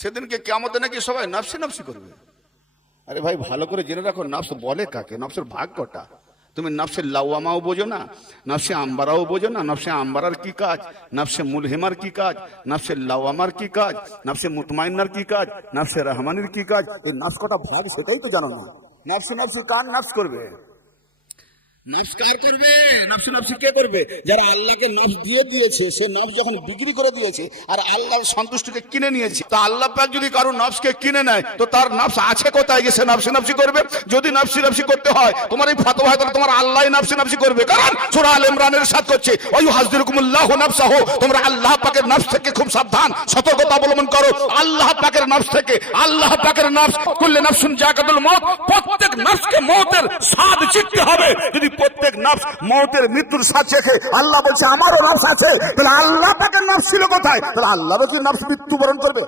সেদিনকে কেমতে নাকি সবাই নাফসি নাফসি করবে। আরে ভাই, ভালো করে জেনে রাখো, নফস বলে কাকে? নফসের ভাগ্যটা তুমি নফসের লাউয়ামাও বোঝো না, নফসে আম্বারাও বোঝো না, নফসে আম্বারার কি কাজ? নফসে মুলহিমার কি কাজ? নফসে লাউয়ামার কি কাজ? নফসে মুতমাইনার কি কাজ? নফসে রহমানের কি কাজ? এই নফস কটা ভাগ, সেটাই তো জানো না। নফসে নফসি কার নফস করবে? নফস কার করবে? নফস নফসি কে করবে? যারা আল্লাহকে নফস দিয়ে দিয়েছে, সে নফস যখন বিক্রি করে দিয়েছে আর আল্লাহর সন্তুষ্টিকে কিনে নিয়েছে, তো আল্লাহ পাক যদি কারও নফসকে কিনে নেয়, তো তার নফস আছে কোথায় যে সে নফসি নফসি করবে? যদি নফসি নফসি করতে হয়, তোমার এই ফতোয়া হয় তোমার আল্লাহ নফসি নফসি করবে। কারণ সূরা আল ইমরানের সাথ করছে ওই হাজদিরকুমুল্লাহ নফসাহু তোমরা আল্লাহ পাকের নফস থেকে খুব সাবধান, সতর্কতা অবলম্বন করো। আল্লাহ পাকের নফস থেকে, আল্লাহ পাকের নফস, কুল্লে নফসুন জাকাতুল মউত প্রত্যেক নফসকে মৌতের স্বাদ চিনতে হবে। যদি প্রত্যেক নফস মৌতের মৃত্যুর সাথে চেখে আল্লাহ বলছে, আমারও নফস আছে। তাহলে আল্লাহ তাকে নফস ছিল কোথায়? তাহলে আল্লাহরও কি নফস মৃত্যুবরণ করবে?